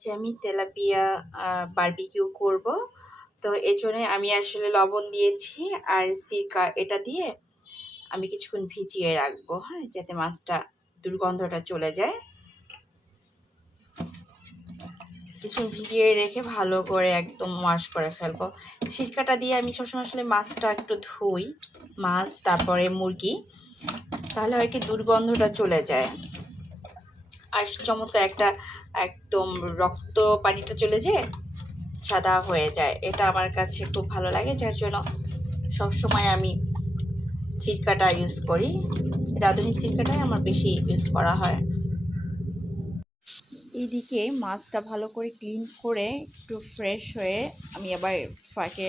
যে আমি tilapia barbecue করব। তো এর জন্য আমি আসলে লবণ দিয়েছি আর সিরকা, এটা দিয়ে আমি কিছুক্ষণ ভিজিয়ে রাখবো, হ্যাঁ, যাতে মাছটা দুর্গন্ধটা চলে যায়। কিছুক্ষণ ভিজিয়ে রেখে ভালো করে একদম ওয়াশ করে ফেলবো। সিরকাটা দিয়ে আমি সবসময় আসলে মাছটা একটু ধুই, মাছ তারপরে মুরগি, তাহলে হয় কি দুর্গন্ধটা চলে যায় আর চমৎকার একটা একদম রক্ত পানিটা চলে যায়, সাদা হয়ে যায়। এটা আমার কাছে খুব ভালো লাগে, যার জন্য সবসময় আমি সিরকাটা ইউজ করি। রাঁধুনি সিরকাটাই আমার বেশি ইউজ করা হয়। এইদিকে মাছটা ভালো করে ক্লিন করে একটু ফ্রেশ হয়ে আমি আবার ফাঁকে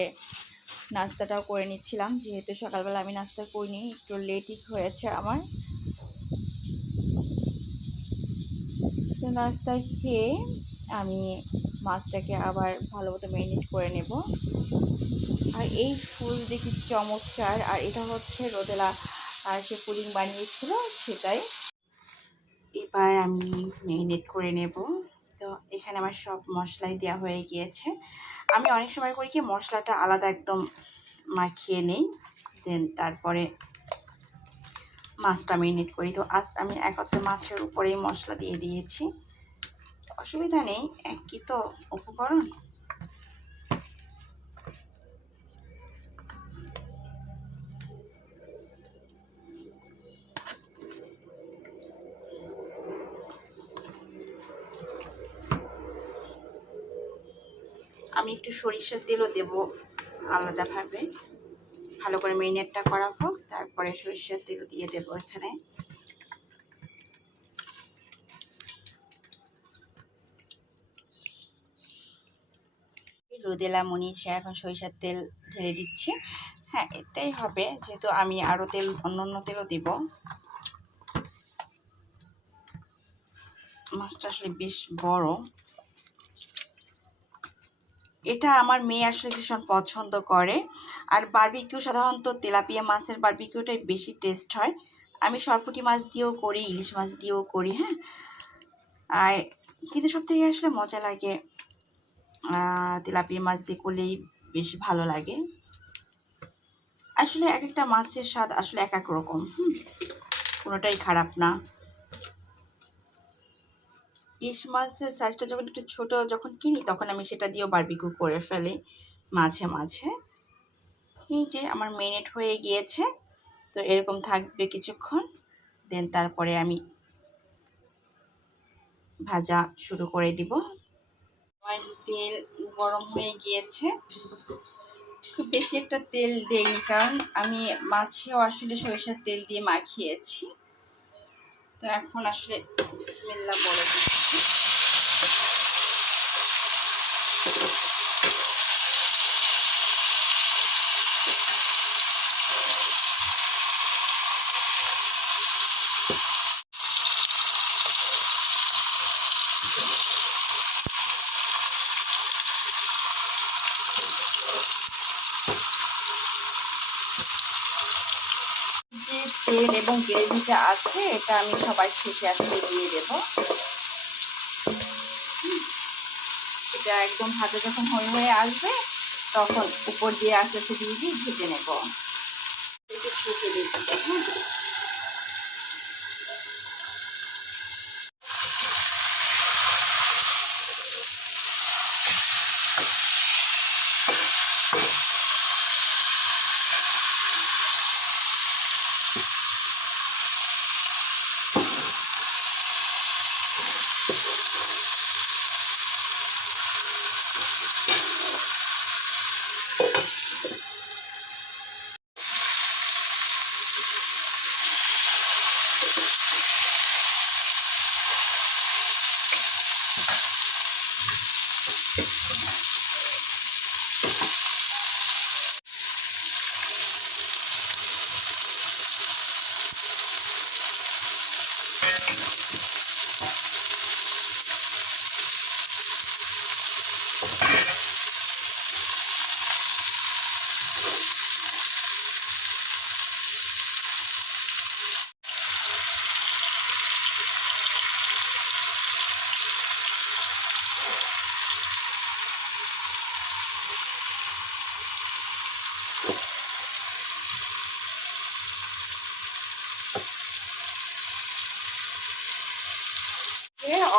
নাস্তাটাও করে নিচ্ছিলাম, যেহেতু সকালবেলা আমি নাস্তা করিনি, একটু লেটই হয়েছে আমার। তো নাস্তা খেয়ে আমি মাছটাকে আবার ভালো মতো ম্যারিনেট করে নেব। আর এই ফুল দেখি চমৎকার, আর এটা হচ্ছে রোদেলা সে পুডিং বানিয়েছিল সেটাই। এবার আমি ম্যারিনেট করে নেব। তো এখানে আমার সব মশলাই দেওয়া হয়ে গিয়েছে। আমি অনেক সময় করি কি মশলাটা আলাদা একদম মাখিয়ে নেই, দেন তারপরে মাছটা ম্যারিনেট করি। তো আজ আমি একত্রে মাছের উপরেই মশলা দিয়ে দিয়েছি, অসুবিধা নেই, একই তো উপকরণ। আমি একটু সরিষার তেলও দেব আলাদাভাবে, ভালো করে ম্যারিনেটটা করা হোক, তারপরে সরিষার তেল দিয়ে দেব এখানে। রোদেলা মনীষা এখন সরিষার তেল ঢেলে দিচ্ছে। হ্যাঁ, এটাই হবে, যেহেতু আমি আরও তেল অন্য তেলও দেব। মাছটা আসলে বেশ বড়, এটা আমার মেয়ে আসলে ভীষণ পছন্দ করে। আর বারবিকিউ সাধারণত তেলাপিয়া মাছের বারবিকিউটাই বেশি টেস্ট হয়। আমি সরপুঁটি মাছ দিয়েও করি, ইলিশ মাছ দিয়েও করি, হ্যাঁ। আর কিন্তু সব থেকে আসলে মজা লাগে তেলাপিয়া মাছ দিয়ে করলেই বেশি ভালো লাগে। আসলে এক একটা মাছের স্বাদ আসলে এক এক রকম, কোনোটাই খারাপ না। ইলিশ মাছের সাইজটা যখন একটু ছোট যখন কিনি, তখন আমি সেটা দিয়েও বারবিকিউ করে ফেলি মাঝে মাঝে। এই যে আমার ম্যারিনেট হয়ে গিয়েছে, তো এরকম থাকবে কিছুক্ষণ, দেন তারপরে আমি ভাজা শুরু করে দিব। তেল গরম হয়ে গিয়েছে, খুব বেশি একটা তেল দেইনি, কারণ আমি মাছেও আসলে সরিষার তেল দিয়ে মাখিয়েছি। তো এখন আসলে বিসমিল্লাহ বলে দিচ্ছি। যে তেল এবং গ্রেভিটা আছে, এটা আমি সবার শেষে আসলে দিয়ে দেব। এটা একদম ভাজা যখন হয়ে আসবে, তখন উপর দিয়ে আস্তে আস্তে দিয়ে ভেজে নেব। একটু ঢেকে দিচ্ছি, হ্যাঁ।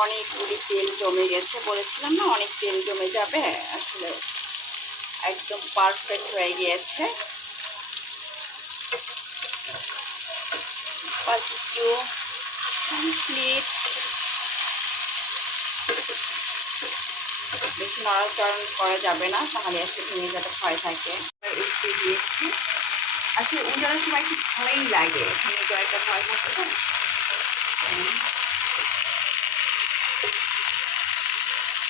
অনেকগুলি তেল জমে গেছে, বলেছিলাম না অনেক তেল জমে যাবে, আসলে একদম পারফেক্ট হয়ে গিয়েছে। Barbecue complete. বেশি নড়াচড়া করা যাবে না, তাহলে একটু ভেঙে যাতে ভয় থাকে। একটু দিয়েছি, আসলে উজানোর সময় খুব ভালোই লাগে, ভেঙে যাওয়ার একটা ভয় থাকে তো।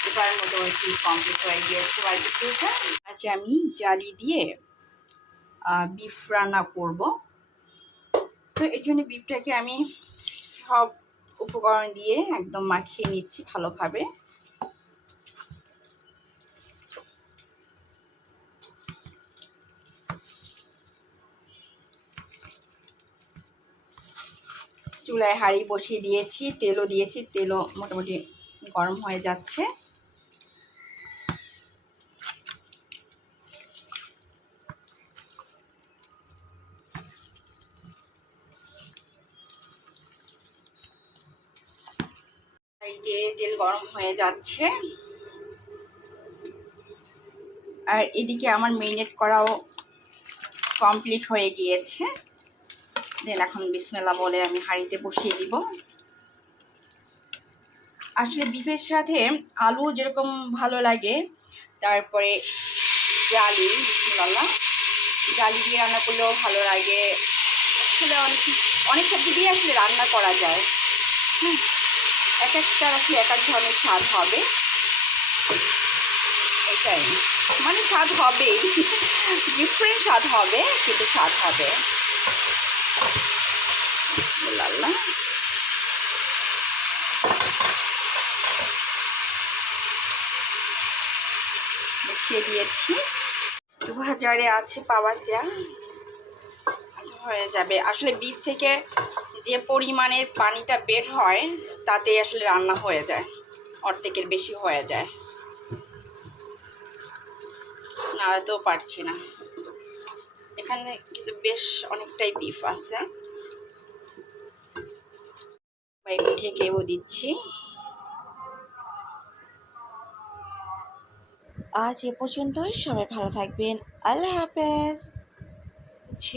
এবার মোটামুটি কমপ্লিট হয়ে গিয়েছে বারবিকিউটা। আজ আমি জালি দিয়ে বিফ রান্না করব। তো এই জন্য বিফটাকে আমি সব উপকরণ দিয়ে একদম মাখিয়ে নিচ্ছি ভালোভাবে। চুলায় হাঁড়ি বসিয়ে দিয়েছি, তেলও দিয়েছি, তেলও মোটামুটি গরম হয়ে যাচ্ছে। হাঁড়িতে তেল গরম হয়ে যাচ্ছে, আর এদিকে আমার মেরিনেট করাও কমপ্লিট হয়ে গিয়েছে। দেন এখন বিসমিল্লাহ বলে আমি হাঁড়িতে বসিয়ে দিব। আসলে বিফের সাথে আলু যেরকম ভালো লাগে, তারপরে জালি, বিসমিল্লাহ, জালি দিয়ে রান্না করলেও ভালো লাগে। আসলে অনেক সবজি দিয়ে আসলে রান্না করা যায়। এক একটা আসলে এক এক ধরনের স্বাদ হবে, এটাই মানে স্বাদ হবেই, ডিফারেন্ট স্বাদ হবে, কিন্তু স্বাদ হবে। আল্লাহ, বসিয়ে দিয়েছি। 2000-এ আছে পাওয়ার দেওয়া, হয়ে যাবে। আসলে বিফ থেকে যে পরিমাণের পানিটা বের হয় তাতে আসলে রান্না হয়ে যায়, অর্ধেকের বেশি হয়ে যায়। নাড়াতেও পারছি না, এখানে কিন্তু বেশ অনেকটাই বিফ আছে। একটু ঢেকেও দিচ্ছি। আজ এ পর্যন্তই, সবাই ভালো থাকবেন, আল্লাহ হাফেজ।